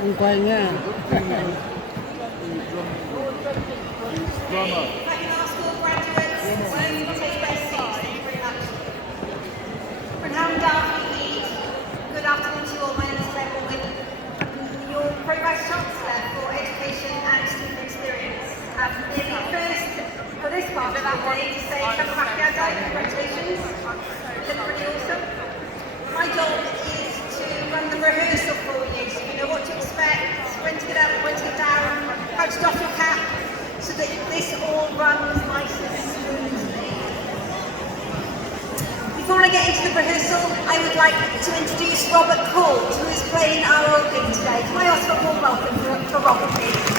Ông quay nha. Good afternoon to you all. My name is Claire, your Pro-Vice Chancellor for Education and Student Experience. Maybe first, for this part of our day, to say congratulations. It's pretty awesome. My job is to run the rehearsal for you, so you know what to expect, when to get up, when to get down, how to doff your cap, so that this all runs nice and smoothly. Before I get into the rehearsal, I would like to introduce Robert Court, who is playing our organ today. Can I ask for a warm welcome for Robert, please?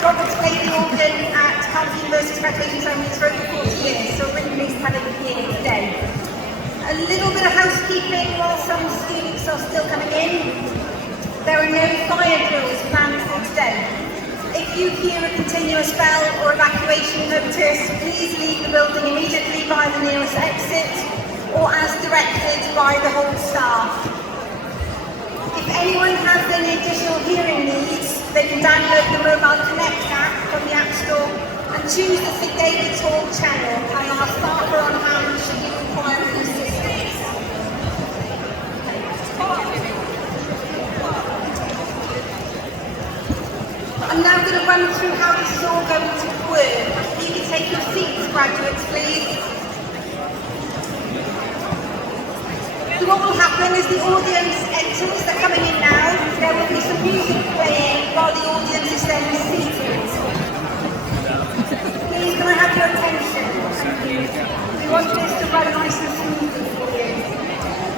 Robert's played the organ at Cardiff University's graduation ceremonies for over 40 years, so really pleased to have him here today. A little bit of housekeeping while some students are still coming in. There are no fire drills planned for today. If you hear a continuous bell or evacuation notice, please leave the building immediately by the nearest exit or as directed by the whole staff. If anyone has any additional hearing needs, they can download the Mobile Connect app from the App Store and choose the St David's Hall channel, and our staff are on hand should you require any assistance. I'm now going to run through how this is all going to work. You can take your seats, graduates, please. So what will happen is the audience enters, they're coming in now. There will be some music playing while the audience is then seated. Please, can I have your attention? We want this to run nice and smoothly for you.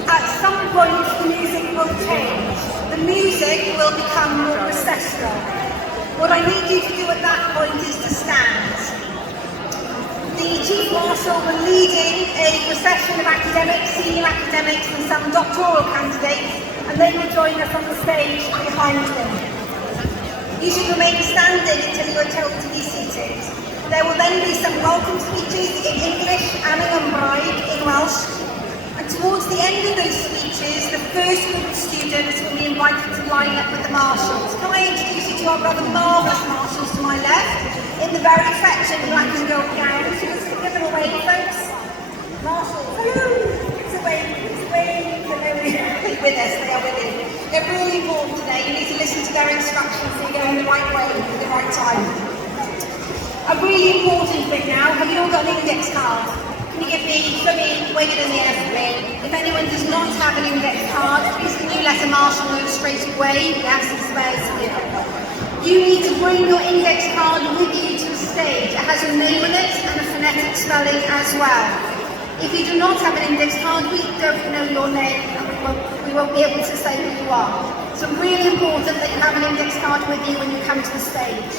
At some point, the music will change. The music will become more processional. What I need you to do at that point is to stand. The Chief Marshal will be leading a procession of academics, senior academics and some doctoral candidates, and they will join us on the stage behind them. You should remain standing until you are told to be seated. There will then be some welcome speeches in English and in Gymraeg, in Welsh. And towards the end of those speeches, the first group of students will be invited to line up with the marshals. Can I introduce you to our rather marvellous marshals to my left, in the very fetching black and gold gowns? Give them a wave, folks. Marshals, it's a wave, with us, they are with you. They're really important today. You need to listen to their instructions so you go in the right way at the right time. A really important thing now, have you all got an index card? Can you give me, wave it in the air for me. If anyone does not have an index card, please can you let a marshal know straight away? Yes, it's spares you. You need to bring your index card with you to the stage. It has your name on it and a phonetic spelling as well. If you do not have an index card, we don't know your name and we won't be able to say who you are. So really important that you have an index card with you when you come to the stage.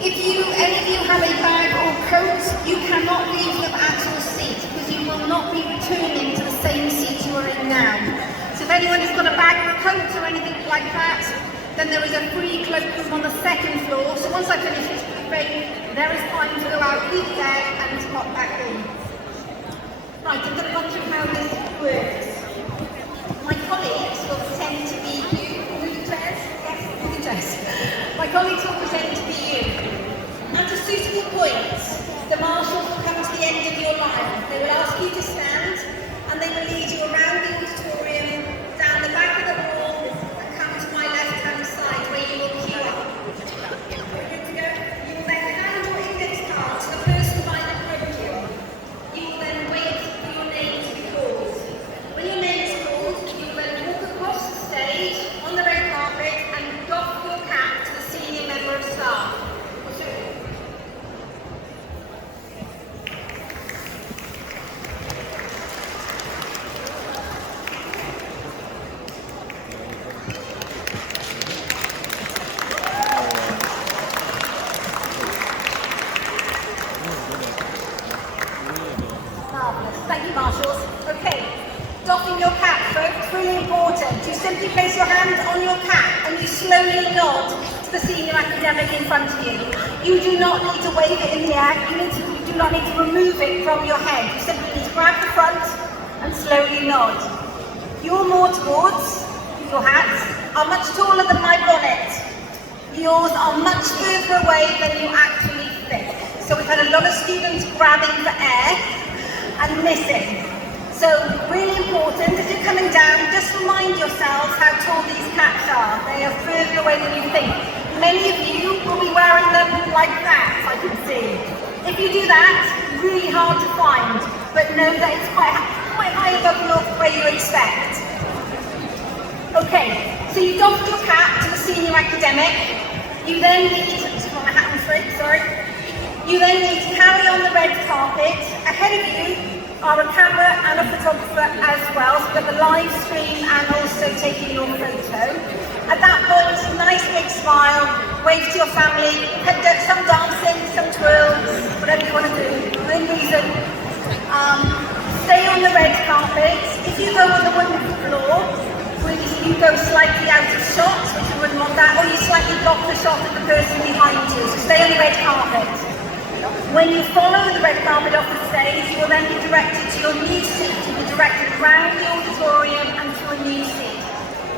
If any of you have a bag or coat, you cannot leave them at your seat because you will not be returning to the same seat you are in now. So if anyone has got a bag or a coat or anything like that, then there is a free cloakroom on the second floor. So once I finish this briefing, there is time to go out, leave there and to pop back in. Right, I'm going to run through how this works. My colleagues will pretend to be you. Moving chairs? Yes, moving chairs. My colleagues will pretend to be you. At a suitable point, the marshals will come to the end of your line. They will ask you to stand and they will lead you around the auditorium, down the back of the hall and come to my left-hand side where you will queue up. Good to go? You will then hand your index card to the person behind the podium. You will then wait for your name to be called. When your name is called, you will then walk across the stage on the red carpet and doff your cap to the senior member of staff. Thank you, marshals. Okay, doffing your cap, folks, really important. You simply place your hand on your cap and you slowly nod to the senior academic in front of you. You do not need to wave it in the air. You do not need to remove it from your head. You simply need to grab the front and slowly slowly nod. Your mortarboards, your hats, are much taller than my bonnet. Yours are much further away than you actually fit. So we've had a lot of students grabbing for air and missing. So really important, as you're coming down, just remind yourselves how tall these caps are. They are further away than you think. Many of you will be wearing them like that, I can see. If you do that, really hard to find, but know that it's quite high above where you expect. Okay, so you doffed your cap to the senior academic. You then need, my hat on straight, sorry. You then need to carry on the red carpet. Ahead of you are a camera and a photographer as well, so you've got the live stream and also taking your photo. At that point, nice big smile, wave to your family, some dancing, some twirls, whatever you want to do, within reason. Stay on the red carpet. If you go on the wooden floor, you go slightly out of shot, which you wouldn't want that, or you slightly block the shot of the person behind you, so stay on the red carpet. When you follow the red carpet off the stage, you will then be directed to your new seat. You'll be directed around the auditorium and to a new seat.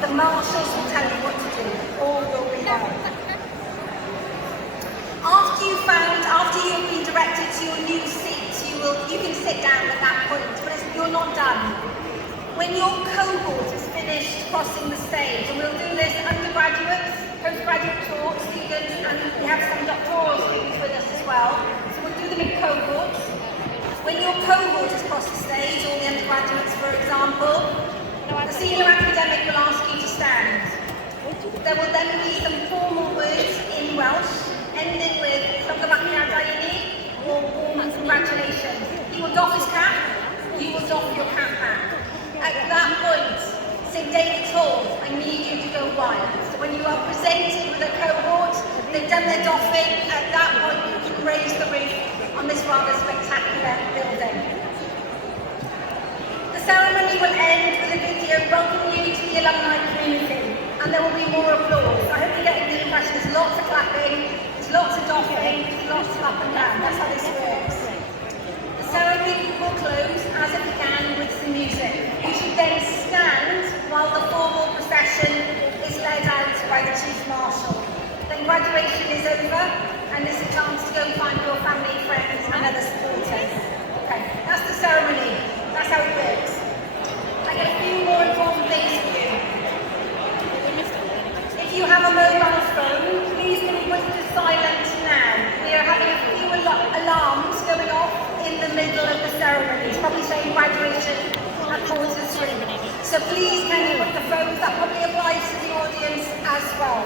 The marshals will tell you what to do. All will be well. After you've been directed to your new seat, you can sit down at that point, but you're not done. When your cohort is finished crossing the stage, and we'll do this undergraduates, postgraduate students, and we have some doctoral students with us as well. So we'll do them in cohorts. When your cohort has crossed the stage, all the undergraduates, for example, the senior academic will ask you to stand. There will then be some formal words in Welsh, ending with or warm congratulations. He will doff his cap, you will doff your cap back. At that point, St. David's Hall, I need you to go wild. So when you are presented with a cohort, they've done their doffing, at that point you can raise the roof on this rather spectacular building. The ceremony will end with a video welcoming you to the alumni community, and there will be more applause. I hope you're getting the impression there's lots of clapping, there's lots of doffing, there's lots of up and down. That's how this works. The ceremony will close as it began with some music. You should then stand while the formal procession is led out by the Chief Marshal. Then graduation is over and there's a chance to go find your family, friends and other supporters. Okay, that's the ceremony. That's how it works. I got a few more important things for you. If you have a mobile phone, please can you put it to silent now. We are having a few alarms going off in the middle of the ceremony. It's probably saying graduation at 3:15. So please can you put the phones, that probably applies to the audience as well.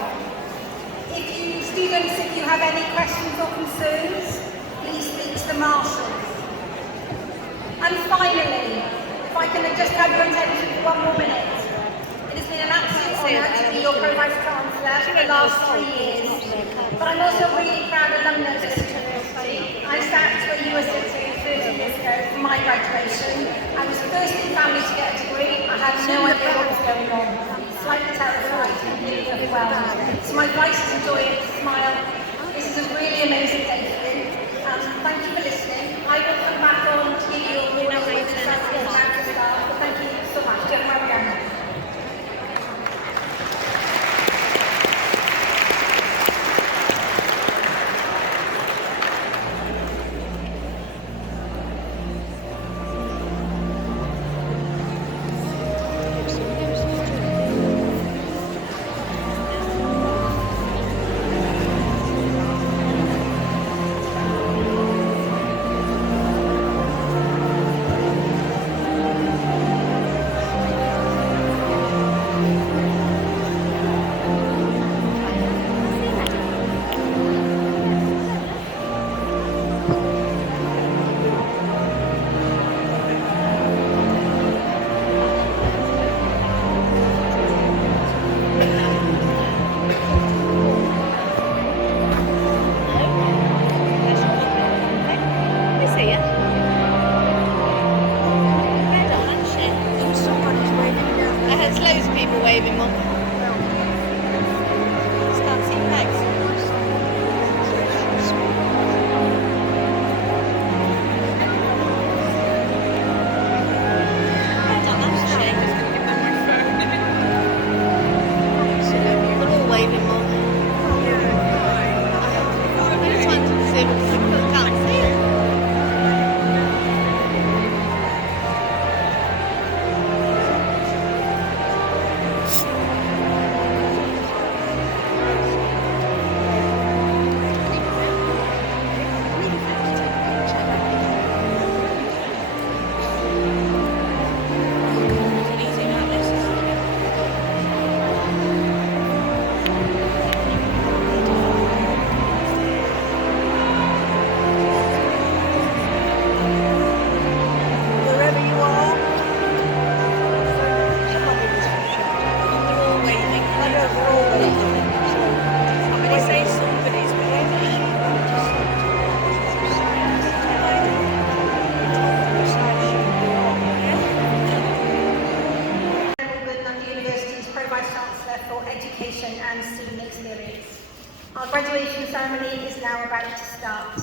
Students, if you have any questions or concerns, please speak to the marshals. And finally, if I can just have your attention for 1 more minute. It has been an absolute honour to be your Pro-Vice Chancellor for the last 3 years. But I'm also really proud alumnus of this university. I sat where you were sitting 30 years ago for my graduation. I was the first in family to get a degree. I had no idea what was going on. Slightly terrified and really overwhelmed. So my advice is enjoy it, smile. This is a really amazing day for you. Thank you for listening. I will come back on to give you a warning with the staff. Thank you so much. Don't worry about it. start.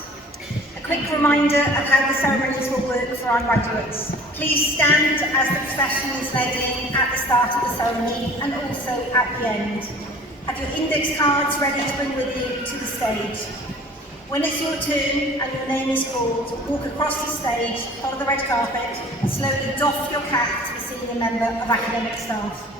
A quick reminder of how the ceremonies will work for our graduates. Please stand as the procession is led in at the start of the ceremony and also at the end. Have your index cards ready to bring with you to the stage. When it's your turn and your name is called, walk across the stage, follow the red carpet, and slowly doff your cap to the senior member of academic staff.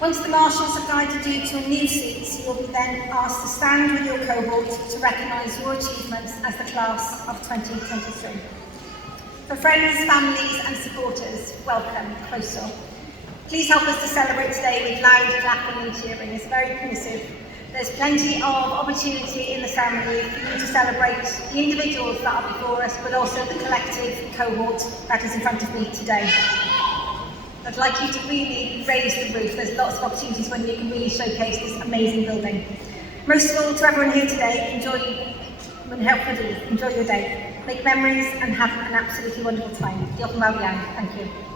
Once the marshals have guided you to a new seat, you will be then asked to stand with your cohort to recognise your achievements as the class of 2023. For friends, families and supporters, welcome, closer. Please help us to celebrate today with loud clapping and cheering. It's very permissive. There's plenty of opportunity in the ceremony for you to celebrate the individuals that are before us, but also the collective cohort that is in front of me today. I'd like you to really raise the roof. There's lots of opportunities when you can really showcase this amazing building. Most of all, to everyone here today, enjoy your day. Make memories and have an absolutely wonderful time. Diolch yn fawr iawn. Thank you.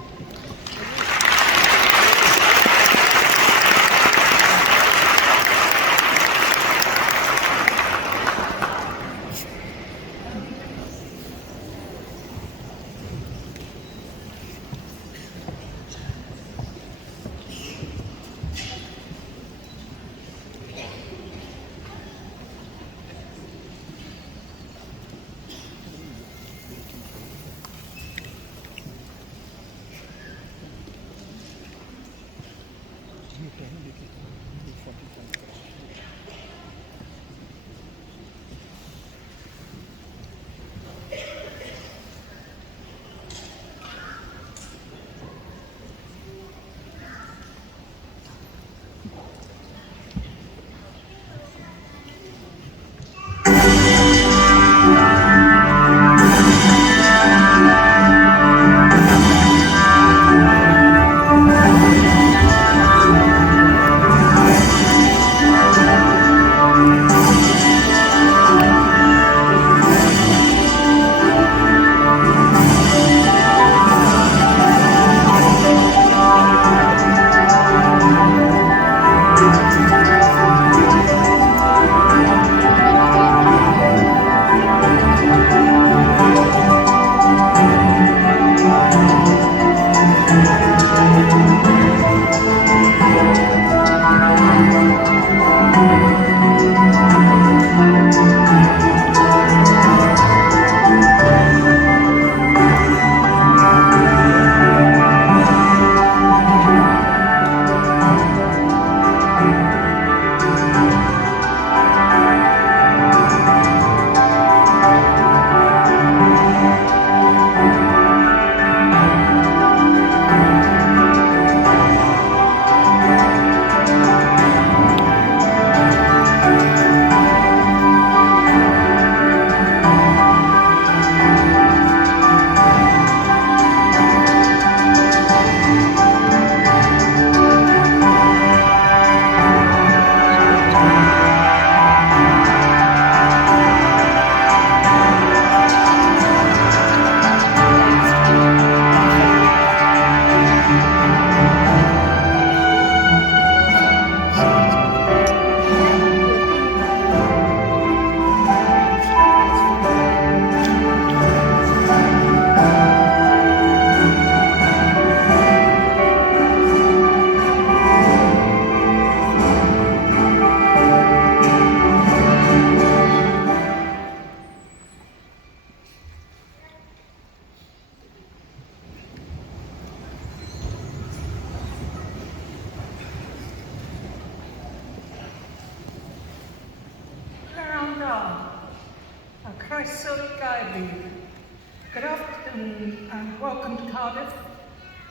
Good afternoon and welcome to Cardiff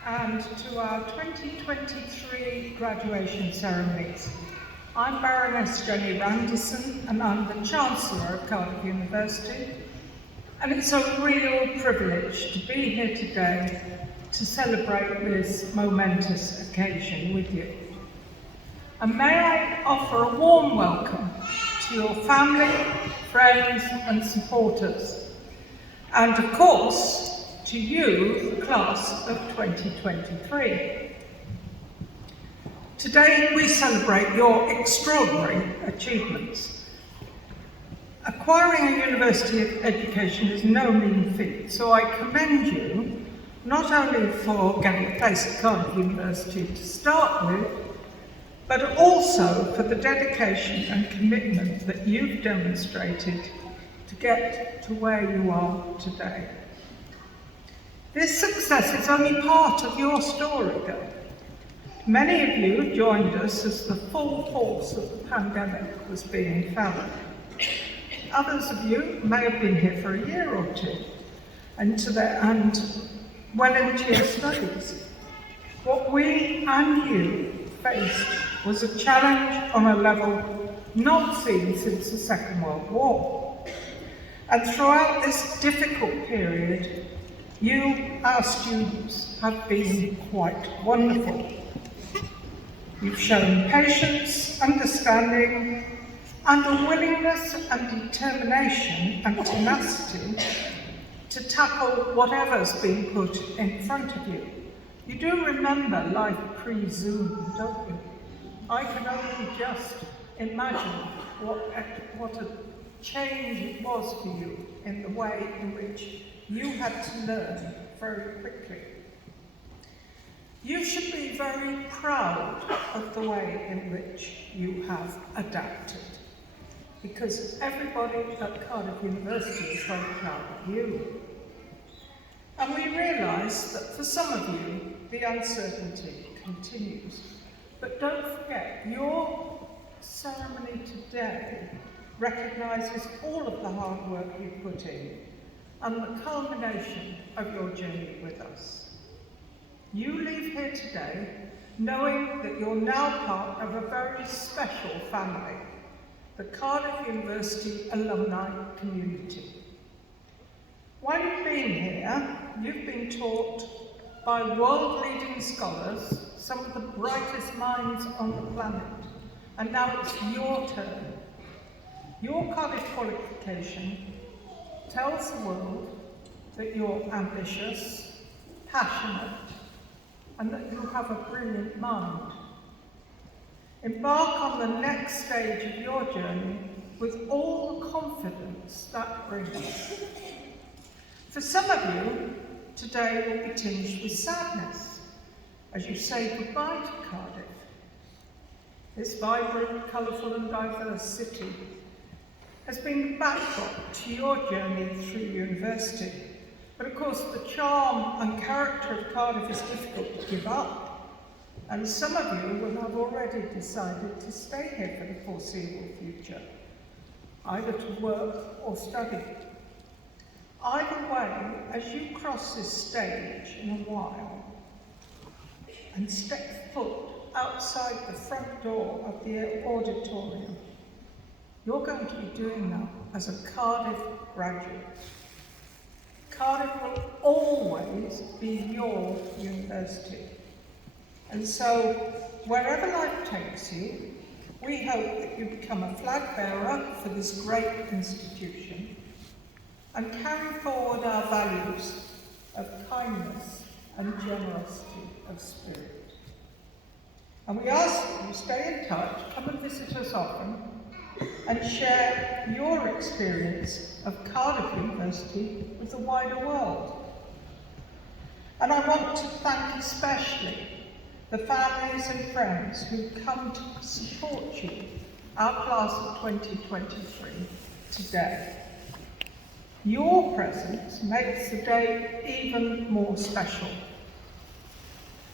and to our 2023 graduation ceremonies. I'm Baroness Jenny Randison and I'm the Chancellor of Cardiff University, and it's a real privilege to be here today to celebrate this momentous occasion with you. And may I offer a warm welcome to your family, friends and supporters, and of course to you, the class of 2023. Today we celebrate your extraordinary achievements. Acquiring a university education is no mean feat, so I commend you not only for getting a place at Cardiff University to start with, but also for the dedication and commitment that you've demonstrated to get to where you are today. This success is only part of your story, though. Many of you joined us as the full force of the pandemic was being felt. Others of you may have been here for a year or two and well into your studies. What we and you faced was a challenge on a level not seen since the Second World War. And throughout this difficult period, you, our students, have been quite wonderful. You've shown patience, understanding, and a willingness and determination and tenacity to tackle whatever's been put in front of you. You do remember life pre-Zoom, don't you? I can only just imagine what a change it was for you in the way in which you had to learn very quickly. You should be very proud of the way in which you have adapted, because everybody at Cardiff University is very proud of you. And we realise that for some of you, the uncertainty continues. But don't forget, your ceremony today recognises all of the hard work you've put in and the culmination of your journey with us. You leave here today knowing that you're now part of a very special family, the Cardiff University alumni community. While you've been here, you've been taught by world-leading scholars, some of the brightest minds on the planet, and now it's your turn. Your Cardiff qualification tells the world that you're ambitious, passionate, and that you have a brilliant mind. Embark on the next stage of your journey with all the confidence that brings. For some of you, today will be tinged with sadness as you say goodbye to Cardiff. This vibrant, colourful and diverse city has been the backdrop to your journey through university. But of course, the charm and character of Cardiff is difficult to give up. And some of you will have already decided to stay here for the foreseeable future, either to work or study. Either way, as you cross this stage in a while and step foot outside the front door of the auditorium, you're going to be doing that as a Cardiff graduate. Cardiff will always be your university. And so, wherever life takes you, we hope that you become a flag bearer for this great institution and carry forward our values of kindness and generosity of spirit. And we ask that you stay in touch, come and visit us often, and share your experience of Cardiff University with the wider world. And I want to thank especially the families and friends who come to support you, our class of 2023, today. Your presence makes the day even more special.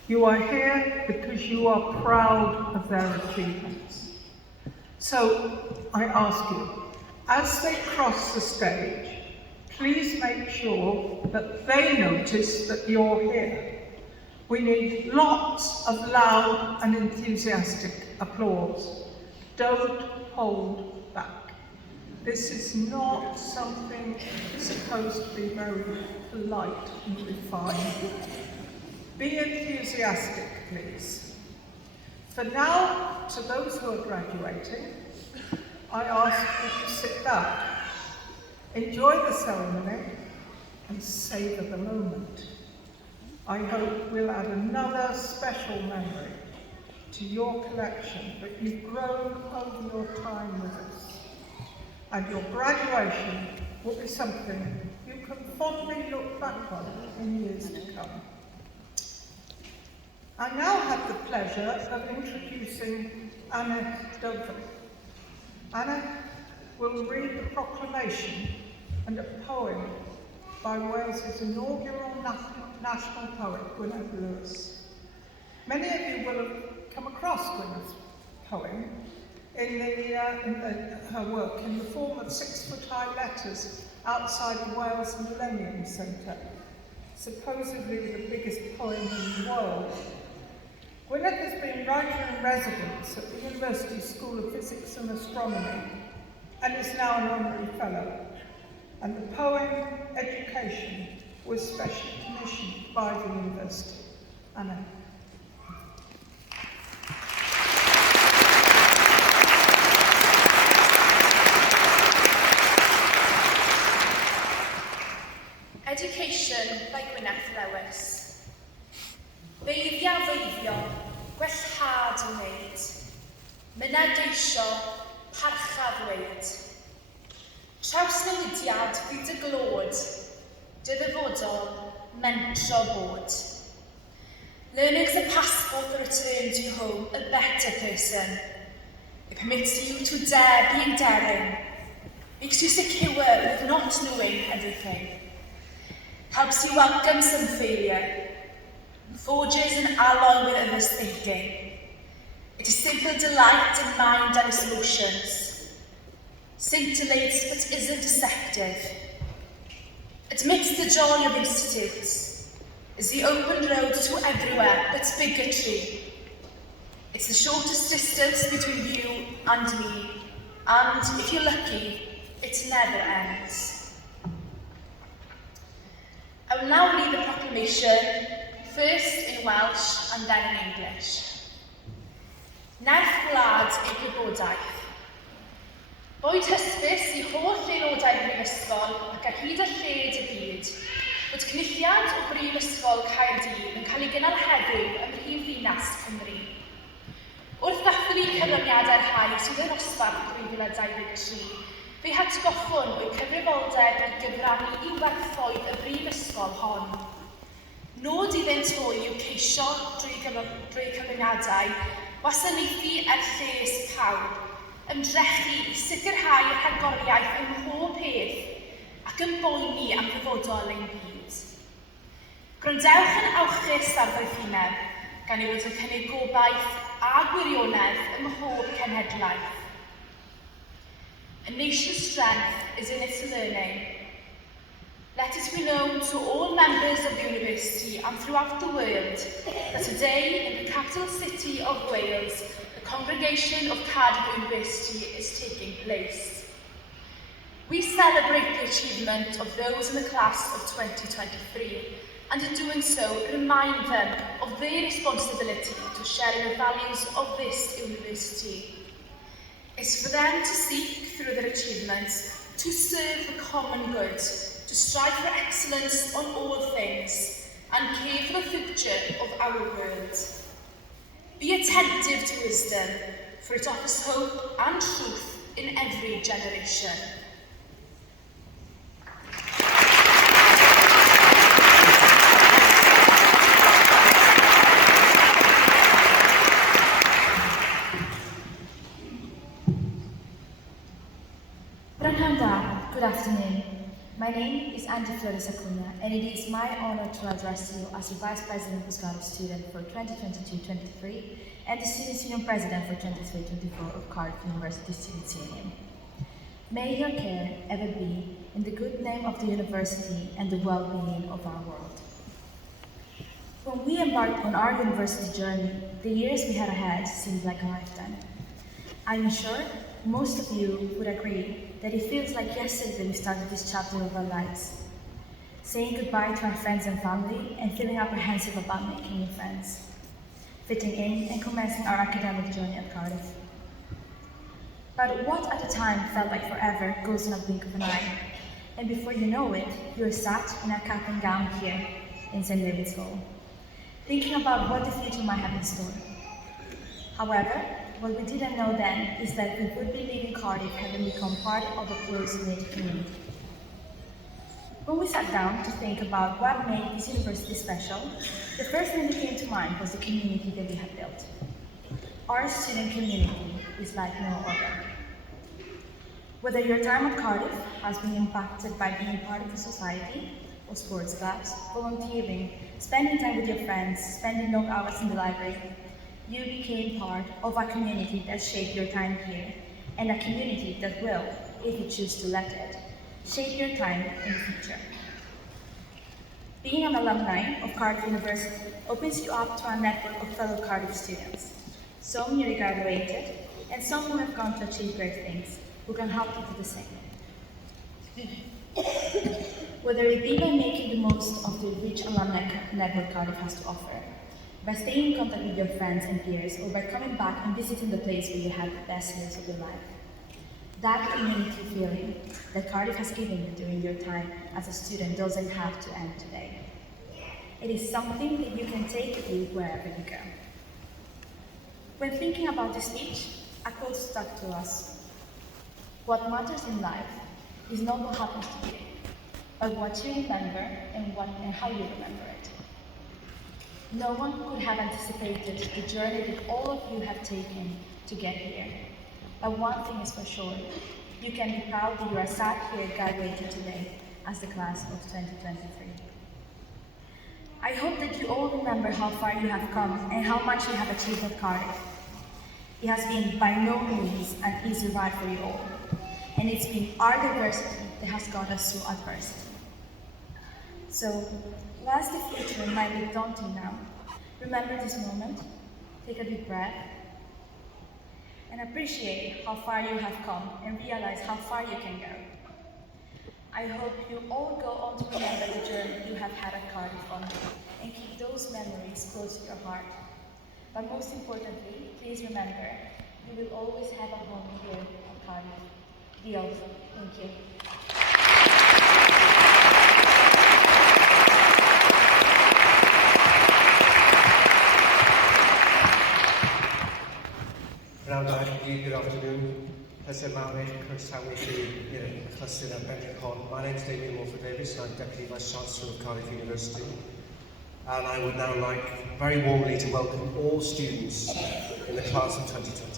You are here because you are proud of their achievements. So I ask you, as they cross the stage, please make sure that they notice that you're here. We need lots of loud and enthusiastic applause. Don't hold back. This is not something supposed to be very polite and refined. Be enthusiastic, please. For now, to those who are graduating, I ask that you sit back, enjoy the ceremony, and savour the moment. I hope we'll add another special memory to your collection that you've grown over your time with us. and your graduation will be something you can fondly look back on in years to come. I now have the pleasure of introducing Anna Dover. Anna will read the proclamation and a poem by Wales's inaugural national poet, Gwyneth Lewis. Many of you will have come across Gwyneth's poem in her work in the form of 6-foot-high letters outside the Wales Millennium Centre, supposedly the biggest poem in the world. Gwyneth has been writer-in-residence at the University School of Physics and Astronomy and is now an honorary fellow. And the poem, Education, was specially commissioned by the university. Anna. Education by Gwyneth Lewis. Feiddio, gwellhad yn wneud, mynedeisio, parchaf wneud. Trawsnewidiad byd y glod, dyddefodol, mentro bod. Learning's a passport for return to home, a better person. It permits you to dare being daring, makes you secure with not knowing everything, helps you welcome some failure, forges an alloy with others' thinking. It is simple delight in mind and its motions, scintillates but isn't deceptive, admits the joy of institutes, is the open road to everywhere but bigotry. It's the shortest distance between you and me, and if you're lucky, it never ends. I will now read the proclamation, first in Welsh and then in English. Nerth gwlad eu gwybodaeth. Boed hysbys i holl aelodau'r Brifysgol ac ar hyd a lled y byd bod cynulliad o Brifysgol Caerdydd yn cael ei gynnal heddiw ym Mhrifddinas Cymru. Wrth ddathlu cyflwyniadau'r rhai sydd yn nosbarth 2023, fe hatgoffwn o'i cyfrifoldeb i gyfrannu i werthoedd y Brifysgol hon. Nod iddynt hwy yw ceisio drwy cyflwyniadau wasanaethu er lles pawb, ymdrechu i sicrhau y rhagoriaeth ym mhob peth ac yn boeni am ddyfodol ein byd. Gwrandewch yn awchus ar ddoethineb gan ei fod yn cynnig gobaith a gwirionedd ym mhob cenhedlaeth. A nation's strength is in its learning. Let it be known to all members of the university and throughout the world that today in the capital city of Wales, the congregation of Cardiff University is taking place. We celebrate the achievement of those in the class of 2023 and in doing so remind them of their responsibility to share the values of this university. It's for them to seek through their achievements to serve the common good, to strive for excellence on all things, and care for the future of our world. Be attentive to wisdom, for it offers hope and truth in every generation. Good afternoon. My name is Angie Flores Acuna, and it is my honor to address you as the Vice President of Scholar Student for 2022-23 and the Student Union President for 23-24 of Cardiff University Students Union. May your care ever be in the good name of the university and the well-being of our world. When we embarked on our university journey, the years we had ahead seemed like a lifetime. I'm sure most of you would agree that it feels like yesterday we started this chapter of our lives, saying goodbye to our friends and family and feeling apprehensive about making new friends, fitting in and commencing our academic journey at Cardiff. But what at the time felt like forever goes in a blink of an eye, and before you know it, you're sat in a cap and gown here in St. David's Hall, thinking about what the future might have in store. However, what we didn't know then is that we would be leaving Cardiff having become part of a close-knit community. When we sat down to think about what made this university special, the first thing that came to mind was the community that we had built. Our student community is like no other. Whether your time at Cardiff has been impacted by being part of a society, or sports clubs, volunteering, spending time with your friends, spending long hours in the library, you became part of a community that shaped your time here, and a community that will, if you choose to let it, shape your time in the future. Being an alumni of Cardiff University opens you up to a network of fellow Cardiff students, some newly graduated, and some who have gone to achieve great things, who can help you do the same. Whether it be by making the most of the rich alumni network Cardiff has to offer, by staying in contact with your friends and peers, or by coming back and visiting the place where you had the best years of your life. That community feeling that Cardiff has given you during your time as a student doesn't have to end today. It is something that you can take with you wherever you go. When thinking about this speech, a quote stuck to us. What matters in life is not what happens to you, but what you remember and how you remember it. No one could have anticipated the journey that all of you have taken to get here. But one thing is for sure, you can be proud that you are sat here graduated today as the class of 2023. I hope that you all remember how far you have come and how much you have achieved at Cardiff. It has been by no means an easy ride for you all, and it's been our diversity that has got us through adversity. So, whilst the future might be daunting now, remember this moment, take a deep breath, and appreciate how far you have come and realize how far you can go. I hope you all go on to remember the journey you have had at Cardiff and keep those memories close to your heart. But most importantly, please remember, you will always have a home here at Cardiff. Diolch. Thank you. Good afternoon. My name is David Morford-Davis and I'm Deputy Vice-Chancellor of Cardiff University. And I would now like very warmly to welcome all students in the class of 2023.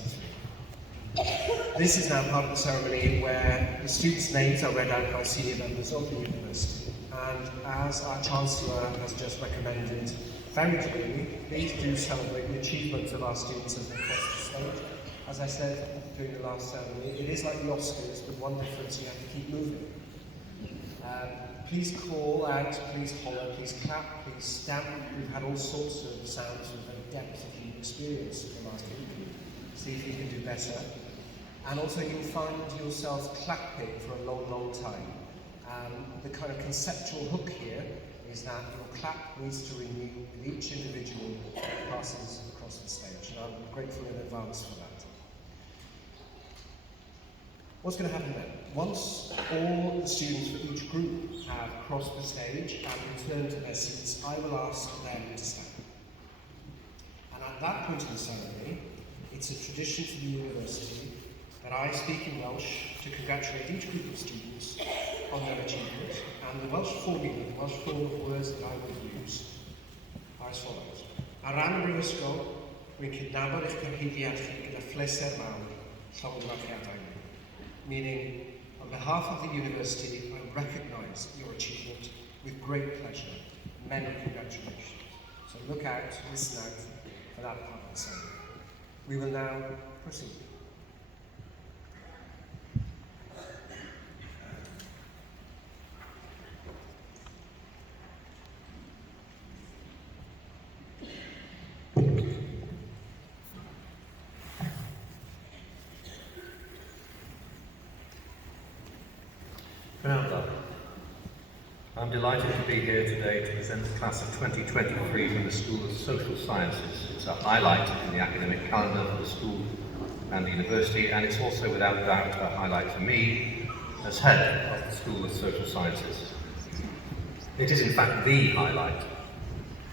This is now part of the ceremony where the students' names are read out by senior members of the university. And as our Chancellor has just recommended, very clearly, please do celebrate the achievements of our students as they cross the stage. As I said during the last ceremony, it is like the Oscars, with one difference: you have to keep moving. Please call out, please holler, please clap, please stamp. We've had all sorts of sounds with the depth of human experience in the last week. See if you can do better. And also you'll find yourselves clapping for a long, long time. The kind of conceptual hook here is that your clap needs to renew with each individual that passes across the stage. And I'm grateful in advance for that. What's going to happen then? Once all the students for each group have crossed the stage and returned to their seats, I will ask them to stand. And at that point in the ceremony, it's a tradition for the university that I speak in Welsh to congratulate each group of students on their achievement, and the Welsh formula, the Welsh form of words that I will use are as follows. Ar ran y brifysgol, rwy'n cydnabod eich cyhuddiad chi gyda phleser mawr, llongyfarchiadau. Meaning, on behalf of the university, I recognise your achievement with great pleasure. Many congratulations. So look out, listen out for that part of the ceremony. We will now proceed. I'm delighted to be here today to present the class of 2023 from the School of Social Sciences. It's a highlight in the academic calendar for the school and the university, and it's also without doubt a highlight for me as head of the School of Social Sciences. It is in fact the highlight,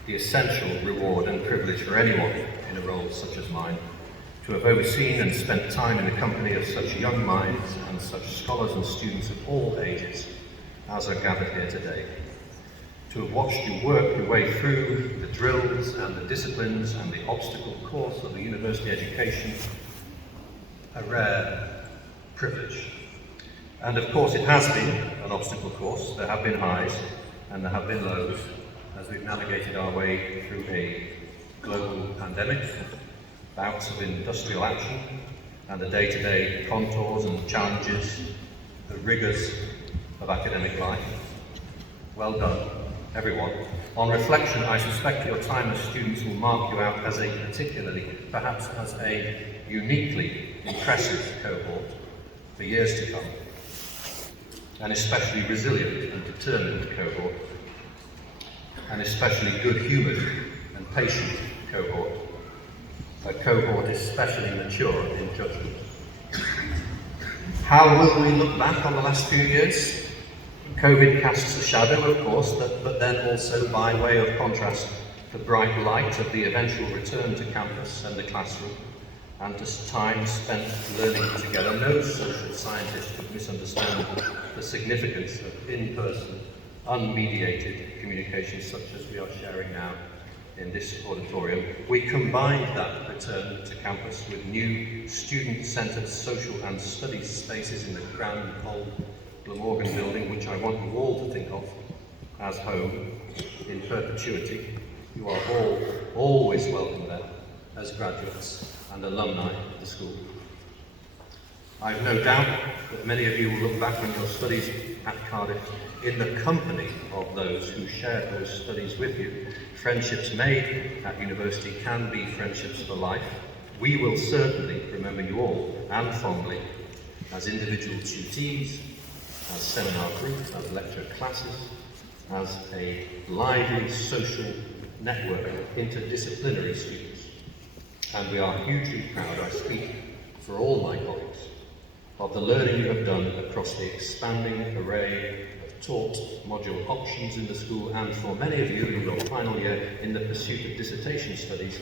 the essential reward and privilege for anyone in a role such as mine, to have overseen and spent time in the company of such young minds and such scholars and students of all ages as are gathered here today, to have watched you work your way through the drills and the disciplines and the obstacle course of the university education, a rare privilege. And of course it has been an obstacle course. There have been highs and there have been lows as we've navigated our way through a global pandemic, bouts of industrial action, and the day-to-day contours and challenges, the rigours of academic life. Well done, everyone. On reflection, I suspect your time as students will mark you out as a particularly, perhaps as a uniquely impressive cohort for years to come, an especially resilient and determined cohort, an especially good-humoured and patient cohort, a cohort especially mature in judgment. How will we look back on the last few years? COVID casts a shadow, of course, but then also, by way of contrast, the bright light of the eventual return to campus and the classroom, and to time spent learning together. No social scientist could misunderstand the significance of in-person, unmediated communication such as we are sharing now in this auditorium. We combined that return to campus with new student-centred social and studies spaces in the grand old Glamorgan building, which I want you all to think of as home in perpetuity. You are all always welcome there as graduates and alumni of the school. I have no doubt that many of you will look back on your studies at Cardiff in the company of those who shared those studies with you. Friendships made at university can be friendships for life. We will certainly remember you all, and fondly, as individual tutees, as seminar groups, as lecture classes, as a lively social network of interdisciplinary students. And we are hugely proud, I speak for all my colleagues, of the learning you have done across the expanding array of taught module options in the school, and for many of you in your final year in the pursuit of dissertation studies,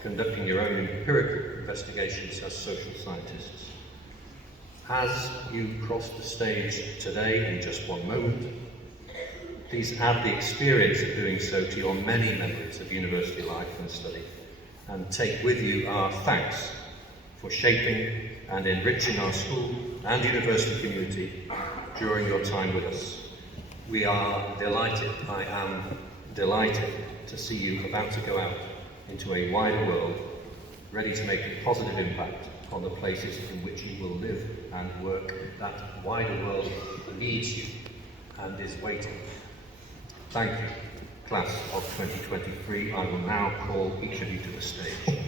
conducting your own empirical investigations as social scientists. As you cross the stage today in just one moment, please add the experience of doing so to your many memories of university life and study, and take with you our thanks for shaping and enriching our school and university community during your time with us. We are delighted, I am delighted to see you about to go out into a wider world, ready to make a positive impact on the places in which you will live and work. That wider world needs you and is waiting. Thank you, class of 2023. I will now call each of you to the stage.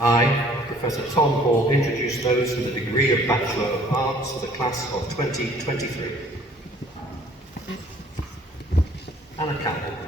I, Professor Tom Hall, introduce those with the degree of Bachelor of Arts for the class of 2023. Anna Campbell.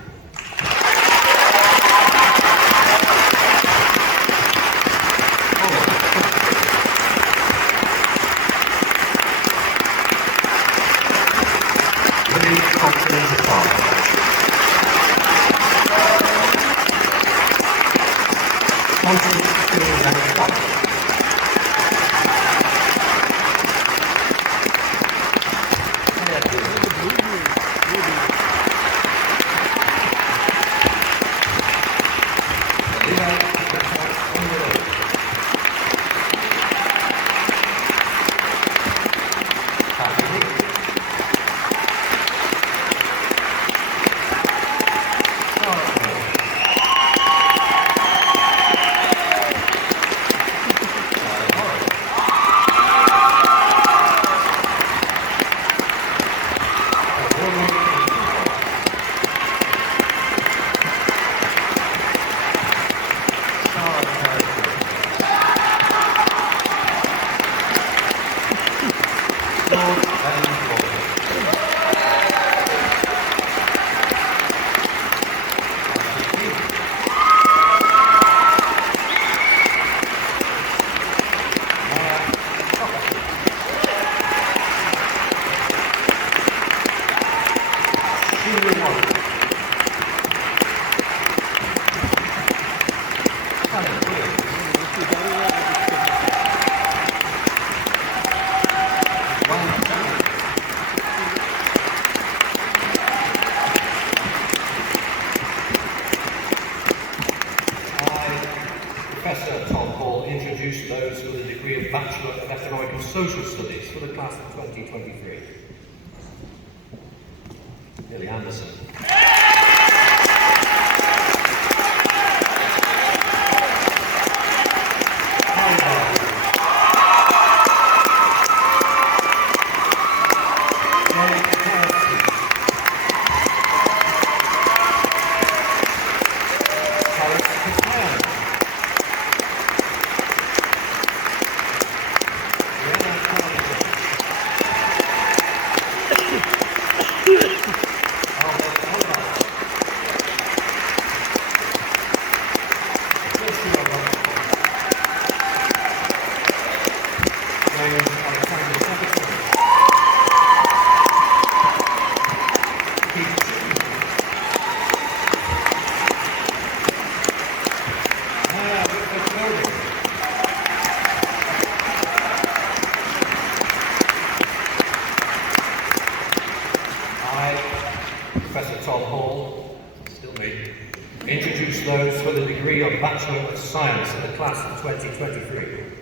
Economic and Social Studies for the class of 2023. Billy Anderson. Introduce those for the degree of Bachelor of Science in the class of 2023.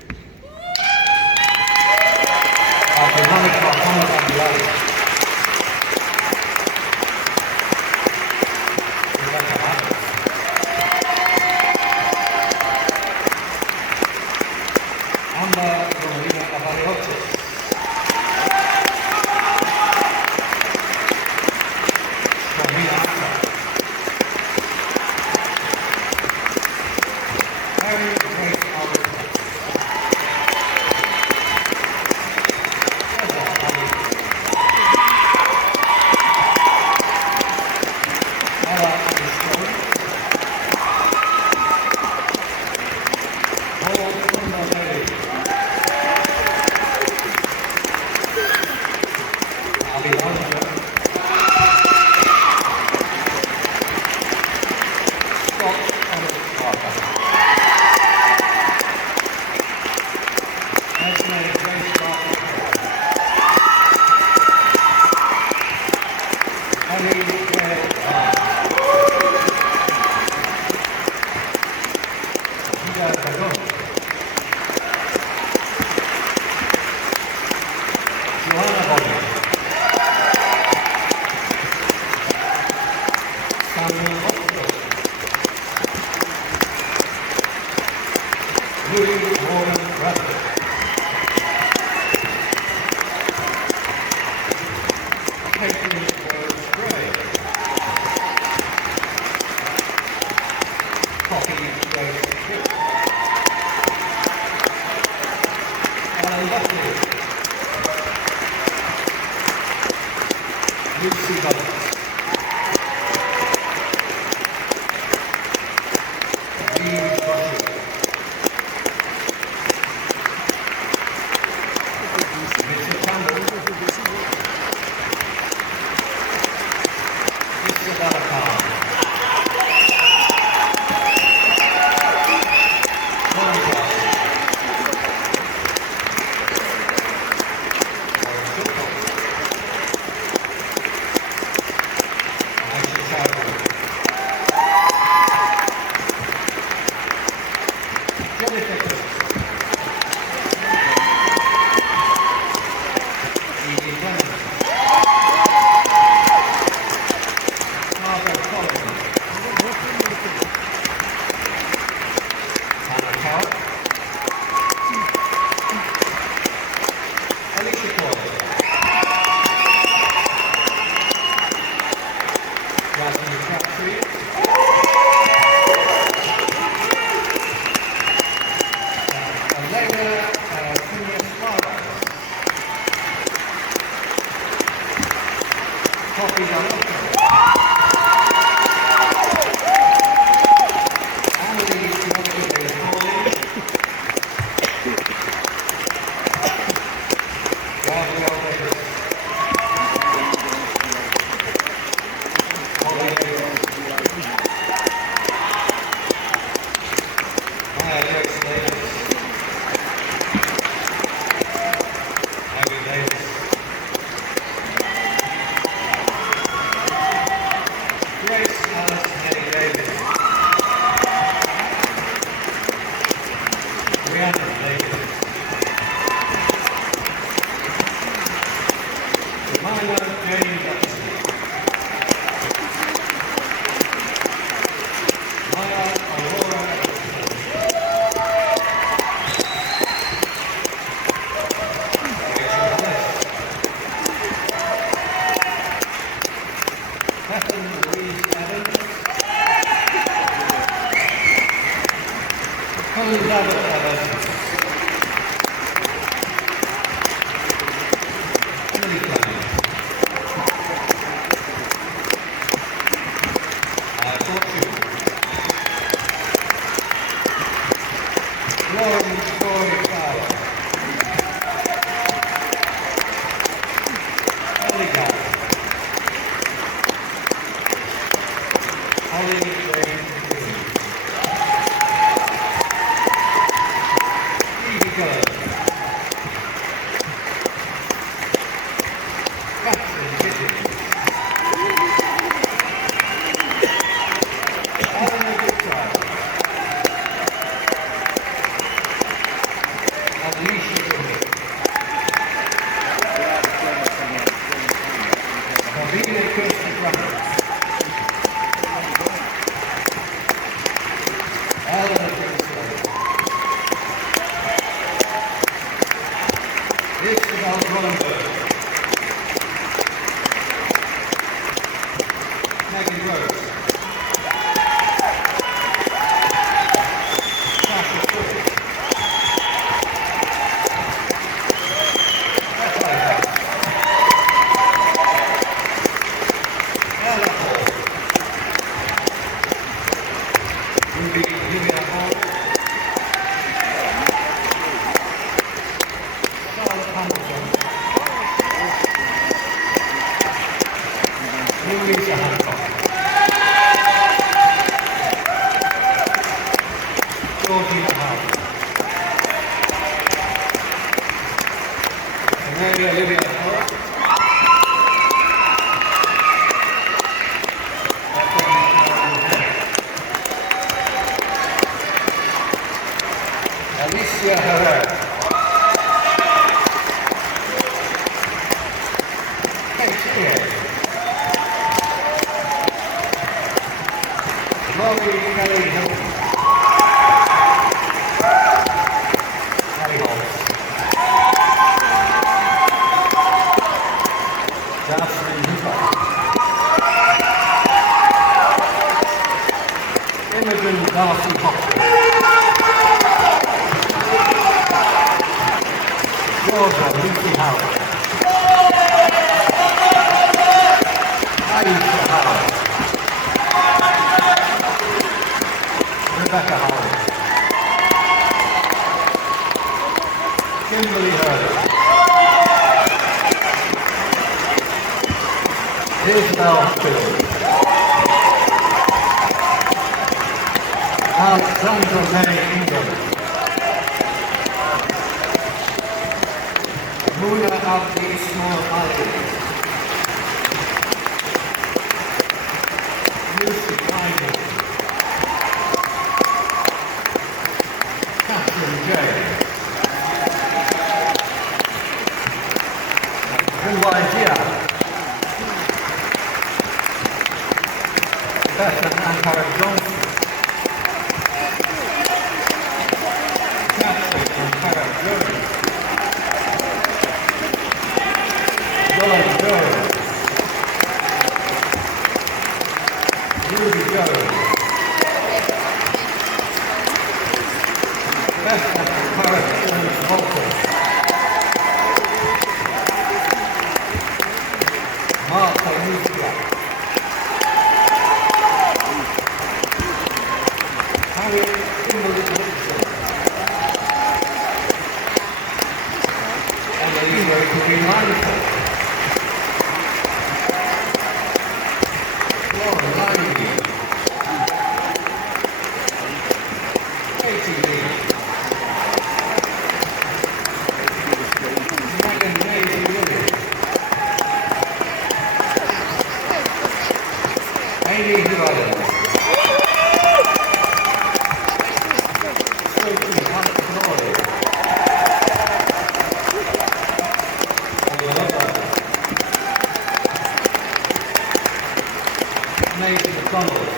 McDonald.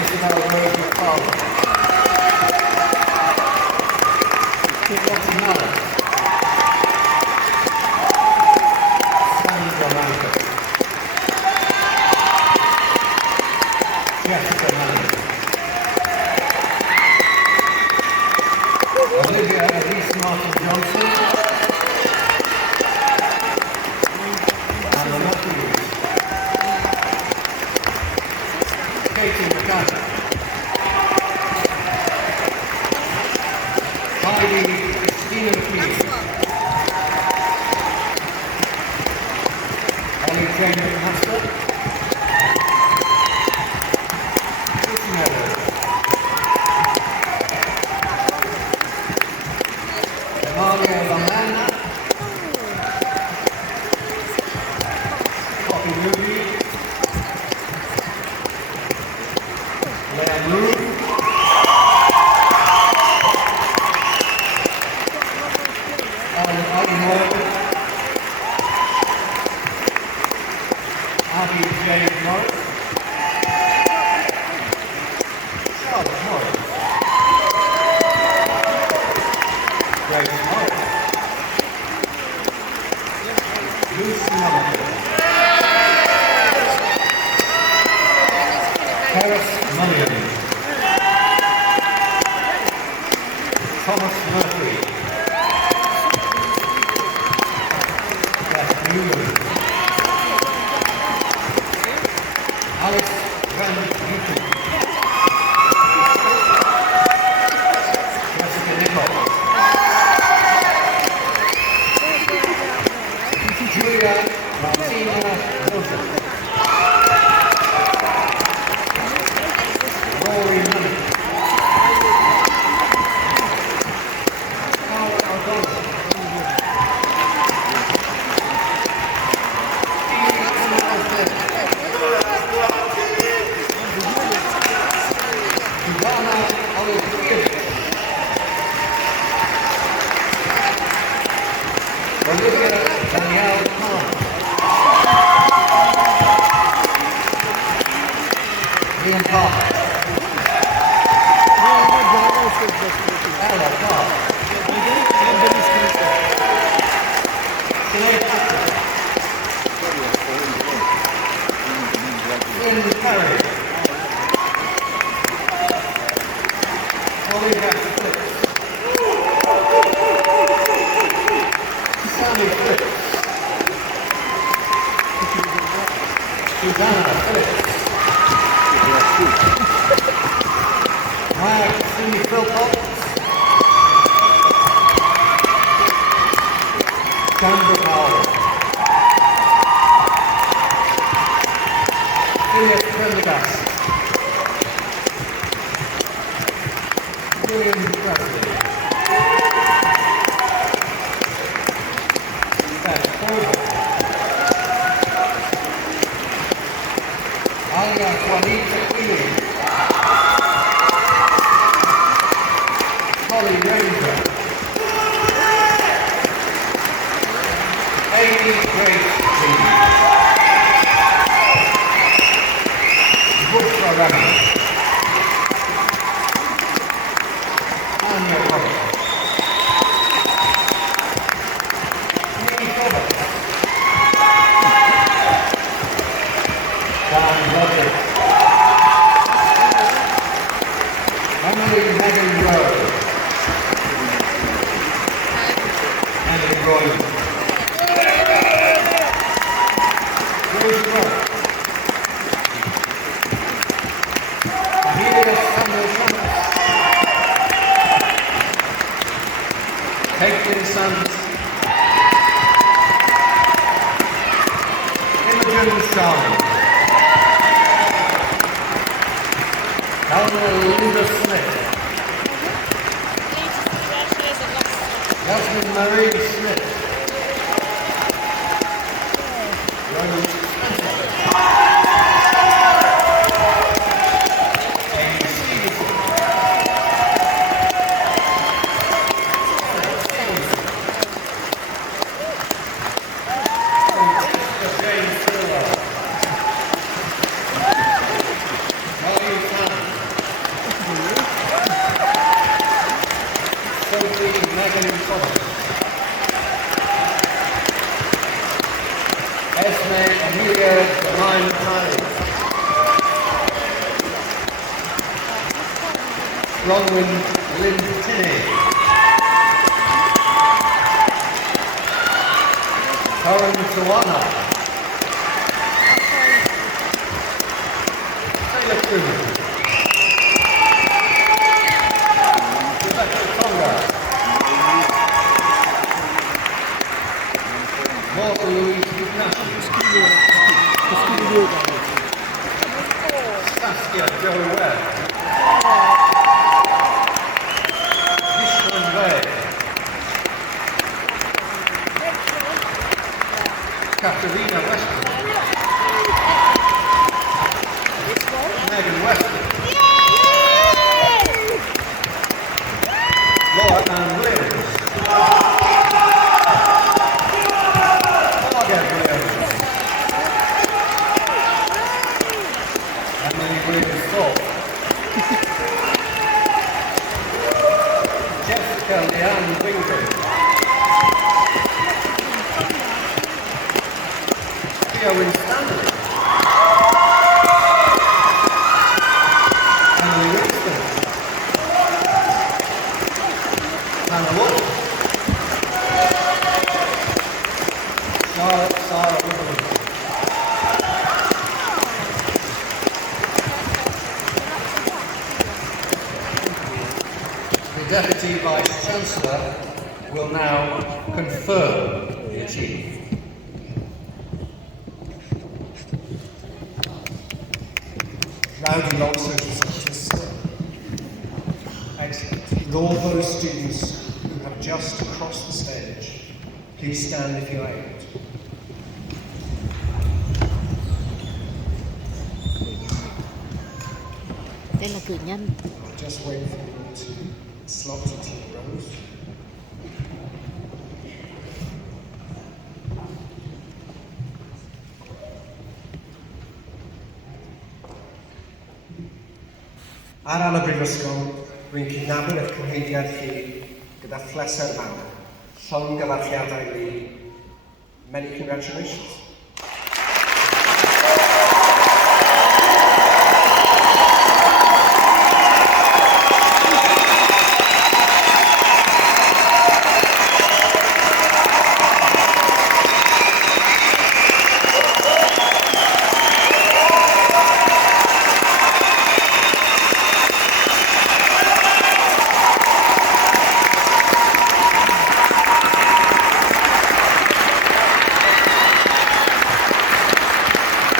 Isabel Rose McFarlane. Lottie Mallet. Sandra Manker. Jessica Manning. Olivia Elise Martin Johnson. Anna Matthews. Katie McDonough. Heidi Christina Keane. Ellie Jane McMaster. Kristen Evans. Maria Laman. Poppy Ruby. Leah Moon. Ellen Oldenburg. Abby James Morris. Charlotte Morris. Grace Morris. Lucy Hamilton. Paris Mullion. Thomas Murphy. Beth Newman. Alice Van Newton. Jessica Nichols. Julia Martina Wilson. Rory Money. Carl O'Donnell. Ivana Olivier. Olivia Danielle Khan. Ian Parker. Ella Clark. Sinead Patrick. Lynn Perry. Olivia Fritz. Sammy Fritz. Susanna Phillips. Maya Cindy Philpott. Sandra Powell. Phineas Prendergast. William Presley. Beth Holder. Alia Juanita Queen. Holly Ranger. Amy Grace Lee. Bush Rama. Anya Roberts. Minnie Roberts. Dan Rogers. Emily Megan Rowe. Emily Roy. Bruce Rowe. Amelia Samuel Thomas. Caitlin Sons. Imogen Shaw. Eleanor Linda Smith. Yasmin Marie Smith. Ronan Spencer. Amy Stevenson. Francesca Jane Silver. George Mine Tally. Bronwyn Lynn Tinney. Corin Tawana. Taylor Cruz. Rebecca Tonga. Martha Louise Ignacio. Saskia Joey Webb. Vishwan Way. Katerina Weston. Megan Weston. Laura Ann Williams. Margaret Williams. Emily Williams Thorpe. Jessica Leanne Bingham. Theo Winstanley. Emily Winston. Hannah Wolf. Charlotte Sarah Woodland. The Deputy Vice-Chancellor will now confirm the achievement. Rowdy long social scientists. Excellent. With all those students who have just crossed the stage, please stand if you are able to. Đây là cử nhân. I'll just wait for you to slot into your rows. Ar ran y brifysgol, rwy'n cydnabod eich cyhoeddiad chi gyda phleser mawr, llong gyfarchiadau ni. Many congratulations.